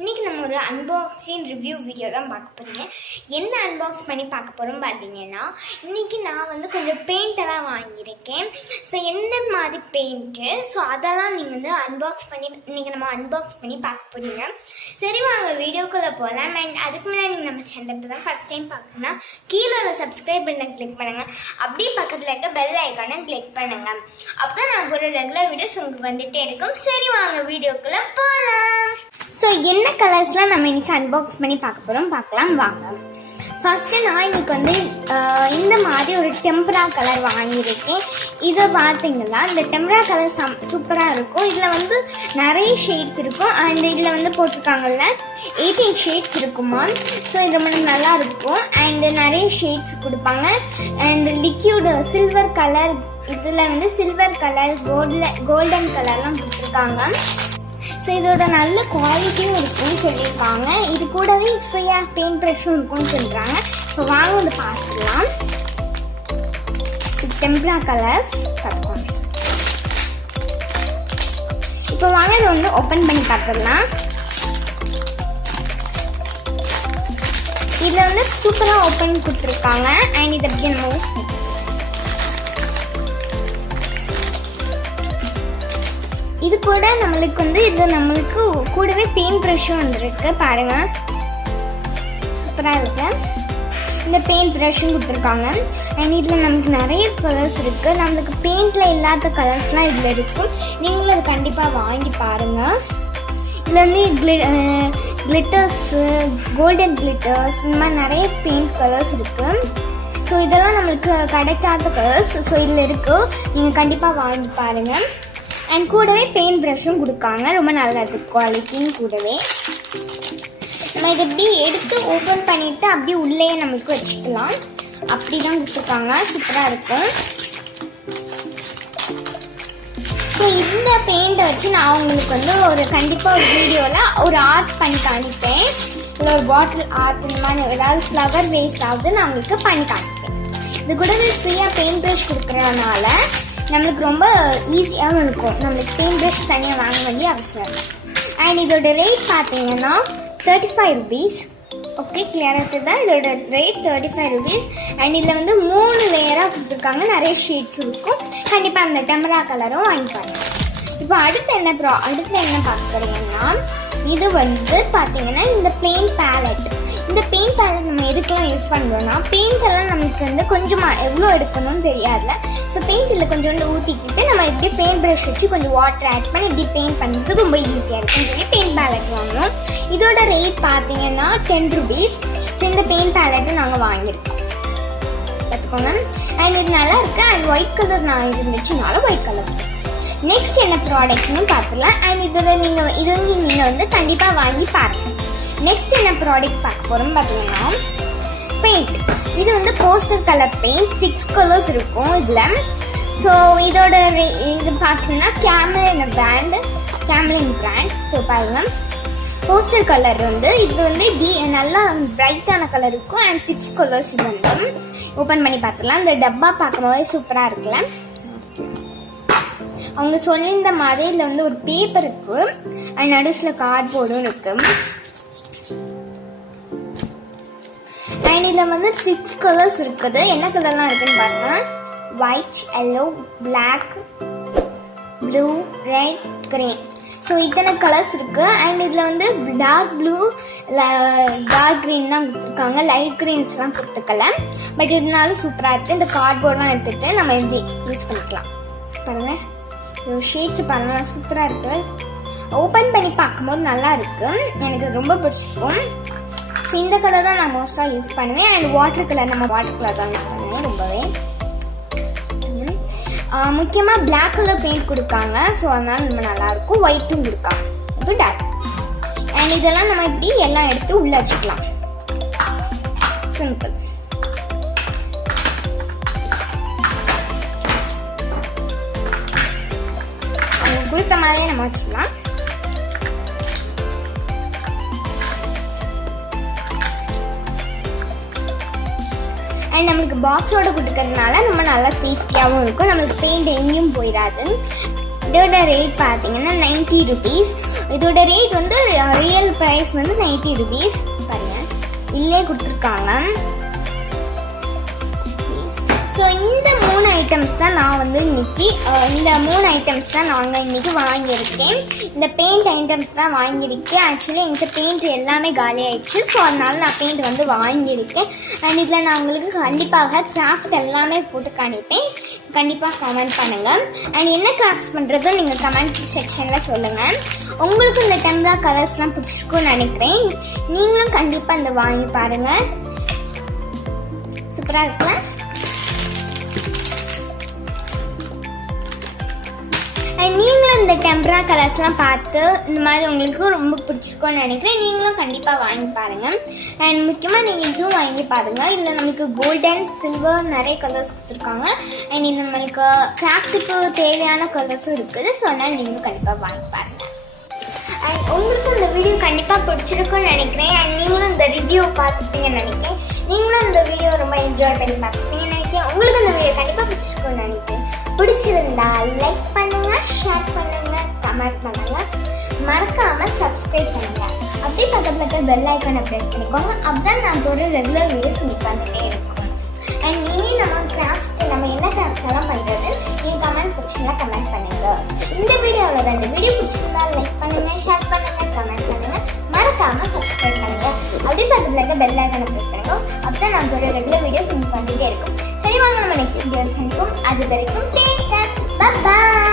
இன்றைக்கி நம்ம ஒரு அன்பாக்சிங் ரிவ்யூ வீடியோ தான் பார்க்க போகிறீங்க. என்ன அன்பாக்ஸ் பண்ணி பார்க்க போகிறோம் பார்த்தீங்கன்னா, இன்றைக்கி நான் வந்து கொஞ்சம் பெயிண்டெல்லாம் வாங்கியிருக்கேன். ஸோ என்ன மாதிரி பெயிண்ட்டு, ஸோ அதெல்லாம் நீங்கள் வந்து அன்பாக்ஸ் பண்ணி இன்றைக்கி நம்ம அன்பாக்ஸ் பண்ணி பார்க்க போகிறீங்க. சரி வாங்க வீடியோக்குள்ளே போகலாம். அண்ட் அதுக்கு முன்னாடி நீங்கள் நம்ம சேனலுக்கு தான் ஃபஸ்ட் டைம் பார்க்கணுன்னா கீழே சப்ஸ்கிரைப் பண்ண கிளிக் பண்ணுங்கள். அப்படியே பக்கத்தில் இருக்க பெல் ஐக்கானை கிளிக் பண்ணுங்கள். அப்போ தான் நான் ஒரு ரெகுலர் வீடியோஸ் உங்களுக்கு வந்துகிட்டே இருக்கும். சரி வாங்க வீடியோக்குள்ளே போகலாம். ஸோ என்ன கலர்ஸ்லாம் நம்ம இன்னைக்கு அன்பாக்ஸ் பண்ணி பார்க்க போகிறோம் பார்க்கலாம் வாங்க. ஃபர்ஸ்ட்டு நான் இன்னைக்கு வந்து இந்த மாதிரி ஒரு டெம்பரா கலர் வாங்கியிருக்கேன். இதை பார்த்தீங்களா, இந்த டெம்பரா கலர் சூப்பராக இருக்கும். இதில் வந்து நிறைய ஷேட்ஸ் இருக்கும். அண்ட் இதில் வந்து போட்டிருக்காங்கல்ல 18 ஷேட்ஸ் இருக்குமா. ஸோ இது ரொம்ப நல்லா இருக்கும். அண்டு நிறைய ஷேட்ஸ் கொடுப்பாங்க. அண்ட் லிக்யூடு சில்வர் கலர், இதில் வந்து சில்வர் கலர், கோல்டன் கலர்லாம் கொடுத்துருக்காங்க. ஸோ இதோட நல்ல குவாலிட்டியும் இருக்குன்னு சொல்லியிருக்காங்க. இது கூடவே ஃப்ரீயாக பெயிண்ட் ப்ரஷ்ஷும் இருக்குன்னு சொல்கிறாங்க. ஸோ வாங்க வந்து பார்த்துக்கலாம். டெம்பரா கலர்ஸ் பார்த்துக்கோங்க. இப்போ வாங்க இதை வந்து ஓப்பன் பண்ணி பார்த்துடலாம். இதில் வந்து சூப்பராக ஓப்பன் கொடுத்துருக்காங்க. அண்ட் இதை பற்றி நம்ம இது கூட நம்மளுக்கு வந்து இதில் நம்மளுக்கு கூடவே பெயிண்ட் ப்ரஷ்ஷும் வந்துருக்கு பாருங்க, சூப்பராக இருக்கு. இந்த பெயிண்ட் ப்ரஷ்ஷும் கொடுத்துருக்காங்க. அண்ட் இதில் நமக்கு நிறைய கலர்ஸ் இருக்குது. நம்மளுக்கு பெயிண்டில் இல்லாத கலர்ஸ்லாம் இதில் இருக்கும். நீங்களும் அது கண்டிப்பாக வாங்கி பாருங்கள். இதில் வந்து கிளிட்டர்ஸு, கோல்டன் கிளிட்டர்ஸ், இந்த மாதிரி நிறைய பெயிண்ட் கலர்ஸ் இருக்குது. ஸோ இதெல்லாம் நம்மளுக்கு கிடைக்காத கலர்ஸ். ஸோ இதில் இருக்குது, நீங்கள் கண்டிப்பாக வாங்கி பாருங்கள். அண்ட் கூடவே பெயிண்ட் ப்ரஷ்ஷும் கொடுக்காங்க. ரொம்ப நல்லா இருக்குது குவாலிட்டியும் கூடவே. நம்ம இதை எப்படி எடுத்து ஓப்பன் பண்ணிவிட்டு அப்படியே உள்ளே நம்மளுக்கு வச்சுக்கலாம். அப்படி தான் கொடுத்துருக்காங்க. சூப்பராக இருக்கும். ஸோ இந்த பெயிண்டை வச்சு நான் உங்களுக்கு வந்து ஒரு கண்டிப்பாக ஒரு வீடியோவில் ஒரு ஆர்ட் பண்ணி காணிப்பேன். இல்லை ஒரு பாட்டில் ஆர்ட், இந்த மாதிரி ஏதாவது ஃப்ளவர் வேஸ்டாவது நான் உங்களுக்கு பண்ணி காணிப்பேன். இது கூடவே ஃப்ரீயாக பெயிண்ட் ப்ரஷ் கொடுக்குறதுனால நம்மளுக்கு ரொம்ப ஈஸியாகவும் இருக்கும். நம்மளுக்கு பெயிண்ட் ப்ரஷ் தனியாக வாங்க வேண்டிய அவசியம். அண்ட் இதோட ரேட் பார்த்தீங்கன்னா 35 rupees. ஓகே, கிளியராக தான் இதோட ரேட் 35 rupees. அண்ட் இதில் வந்து 3 லேயராக கொடுத்துருக்காங்க. நிறைய ஷேட்ஸ் இருக்கும். கண்டிப்பாக அந்த டெம்பரா கலரும் வாங்கிப்பாங்க. இப்போ அடுத்து என்ன பார்க்க போறீங்கன்னா, இது வந்து பார்த்தீங்கன்னா இந்த பெயிண்ட் பேலட். இந்த பெயிண்ட் பேலட் நம்ம எதுக்கெல்லாம் யூஸ் பண்ணுறோம்னா, பெயிண்ட் எல்லாம் நமக்கு வந்து கொஞ்சமாக எவ்வளோ எடுக்கணும்னு தெரியாதுல. ஸோ பெயிண்ட் இல்லை கொஞ்சோண்டு ஊற்றிக்கிட்டு நம்ம இப்படி பெயிண்ட் ப்ரஷ் வச்சு கொஞ்சம் வாட்டர் ஆட் பண்ணி இப்படி பெயிண்ட் பண்ணுறது ரொம்ப ஈஸியாக இருக்குன்னு சொல்லி பெயிண்ட் பேலட் வாங்கணும். இதோட ரேட் பார்த்தீங்கன்னா 10 rupees. ஸோ இந்த பெயிண்ட் பேலட்டும் நாங்கள் வாங்கியிருக்கோம், பார்த்துக்கோங்க. அண்ட் இது நல்லா இருக்கு. அண்ட் ஒயிட் கலர் நான் இருந்துச்சுனால ஒயிட் கலர். நெக்ஸ்ட் என்ன ப்ராடக்ட்னு பார்த்துக்கலாம். அண்ட் இது நீங்கள் வந்து கண்டிப்பாக வாங்கி பாருங்கள். நெக்ஸ்ட் என்ன ப்ராடக்ட் பார்க்க போகிறோம் பார்த்தீங்கன்னா, பெயிண்ட். இது வந்து போஸ்டர் கலர் பெயிண்ட். 6 கலர்ஸ் இருக்கும் இதில். ஸோ இதோட இது பார்த்தீங்கன்னா கேம்லின் பிராண்ட். ஸோ பாருங்கள், போஸ்டர் கலர் வந்து இது வந்து நல்லா பிரைட்டான கலர் இருக்கும். அண்ட் 6 கலர்ஸ் இது வந்து ஓப்பன் பண்ணி பார்த்துக்கலாம். இந்த டப்பா பார்க்கும்போது சூப்பராக இருக்குல்ல. அவங்க சொல்லியிருந்த மாதிரி இதில் வந்து ஒரு பேப்பர் இருக்கு. அண்ட் நடுஸில் கார்ட்போர்டும் இருக்கு. அண்ட் இதில் வந்து 6 கலர்ஸ் இருக்குது. என்ன கலர்லாம் இருக்குன்னு பாருங்க. White, yellow, black, blue, red, green. So இத்தனை கலர்ஸ் இருக்கு. அண்ட் இதில் வந்து டார்க் ப்ளூ, டார்க் க்ரீன் தான் கொடுத்துருக்காங்க. லைட் க்ரீன்ஸ்லாம் கொடுத்துக்கல. பட் இதனாலும் சூப்பராக இருக்குது. இந்த கார்ட்போர்ட்லாம் எடுத்துகிட்டு நம்ம எப்படி யூஸ் பண்ணிக்கலாம் பாருங்க. ஷேட்ஸ் பாருங்க, சூப்பராக இருக்குது. ஓப்பன் பண்ணி பார்க்கும்போது நல்லா இருக்கு. எனக்கு ரொம்ப பிடிச்சிருக்கும். ஸோ இந்த கலர் தான் நான் மோஸ்ட்டாக யூஸ் பண்ணுவேன். அண்ட் வாட்டர் கலர் தான் யூஸ் பண்ணுவேன் ரொம்பவே. முக்கியமாக பிளாக் கலர் பெயிண்ட் கொடுக்காங்க. ஸோ அதனால ரொம்ப நல்லாயிருக்கும். ஒயிட்டும் கொடுக்காங்க. இப்போ டார்க். அண்ட் இதெல்லாம் நம்ம இப்படி எல்லாம் எடுத்து உள்ளே வச்சுக்கலாம். சிம்பிள். கொடுத்த மாதிரியே நம்ம வச்சுக்கலாம். அண்ட் நம்மளுக்கு பாக்ஸோட கொடுக்கறதுனால நம்ம நல்லா சேஃப்டியாகவும் இருக்கும். நம்மளுக்கு பெயிண்ட் எங்கேயும் போயிடாது. இதோட ரேட் பார்த்தீங்கன்னா 90 rupees. இதோட ரேட் வந்து ரியல் ப்ரைஸ் வந்து 90 rupees. பாருங்க இல்லே கொடுத்துருக்காங்க. ஸோ இந்த 3 ஐட்டம்ஸ் தான் நான் வந்து இன்னைக்கு நாங்கள் இன்னைக்கு வாங்கியிருக்கேன். இந்த பெயிண்ட் ஐட்டம்ஸ் தான் வாங்கியிருக்கேன். ஆக்சுவலி என்கிட்ட பெயிண்ட் எல்லாமே காலி ஆயிடுச்சு. ஸோ அதனால நான் பெயிண்ட் வந்து வாங்கியிருக்கேன். அண்ட் இதில் நான் உங்களுக்கு கண்டிப்பாக கிராஃப்ட் எல்லாமே போட்டு காணிப்பேன். கண்டிப்பாக கமெண்ட் பண்ணுங்கள். அண்ட் என்ன கிராஃப்ட் பண்ணுறதோ நீங்கள் கமெண்ட் செக்ஷனில் சொல்லுங்கள். உங்களுக்கு இந்த டெம்ப்ரா கலர்ஸ்லாம் பிடிச்சிருக்கும்னு நினைக்கிறேன். நீங்களும் கண்டிப்பாக இந்த வாங்கி பாருங்கள். சூப்பராக இருக்குல்ல? நீங்களும் இந்த டெம்ப்ரா கலர்ஸ்லாம் பார்த்து இந்த மாதிரி உங்களுக்கு ரொம்ப பிடிச்சிருக்கும்னு நினைக்கிறேன். நீங்களும் கண்டிப்பாக வாங்கி பாருங்கள். அண்ட் முக்கியமாக நீங்கள் இதுவும் வாங்கி பாருங்கள். இதில் நம்மளுக்கு கோல்டன், சில்வர் நிறைய கலர்ஸ் கொடுத்துருக்காங்க. அண்ட் இது நம்மளுக்கு கிராஃப்ட்டுக்கு தேவையான கலர்ஸும் இருக்குது. ஸோ அதனால் நீங்களும் கண்டிப்பாக வாங்கி பாருங்கள். அண்ட் உங்களுக்கு இந்த வீடியோ கண்டிப்பாக பிடிச்சிருக்கும்னு நினைக்கிறேன். அண்ட் நீங்களும் இந்த ரிவ்யூ பார்த்துப்பீங்கன்னு நினைக்கிறேன். நீங்களும் இந்த வீடியோ ரொம்ப என்ஜாய் பண்ணி பார்த்துப்பீங்கன்னு நினைக்கிறேன். உங்களுக்கு இந்த வீடியோ கண்டிப்பாக பிடிச்சிருக்கும்னு நினைக்கிறேன். பிடிச்சிருந்தா லைக் பண்ணுங்க, ஷேர் பண்ணுங்க, கமெண்ட் பண்ணுங்க, மறக்காம சப்ஸ்கிரைப் பண்ணுங்க. அப்படியே பக்கத்தில் இருக்க பெல் ஐக்கானை ப்ரெஸ் பண்ணிக்கோங்க. அப்பதான் நான் ஒரு ரெகுலர் வீடியோஸ் உங்களுக்கு வந்துட்டே இருக்கும். அண்ட் இனி நம்ம என்ன கிராஃப்ட் எல்லாம் பண்றது நீங்க கமெண்ட் செக்ஷன்ல கமெண்ட் பண்ணுங்க. இந்த வீடியோவில் இந்த வீடியோ பிடிச்சிருந்தா லைக் பண்ணுங்க, ஷேர் பண்ணுங்க, கமெண்ட் பண்ணுங்க, மறக்காம சப்ஸ்கிரைப் பண்ணுங்க. அப்படியே பக்கத்தில் இருக்க பெல் ஐக்கானை ப்ரெஸ் பண்ணுங்க. அப்பதான் நான் ஒரு ரெகுலர் வீடியோஸ் உங்களுக்கு வந்துட்டே இருக்கும். சரி வாங்க நம்ம நெக்ஸ்ட் வீடியோஸ் சந்திப்போம். அது வரைக்கும் டேக் கேர். By by.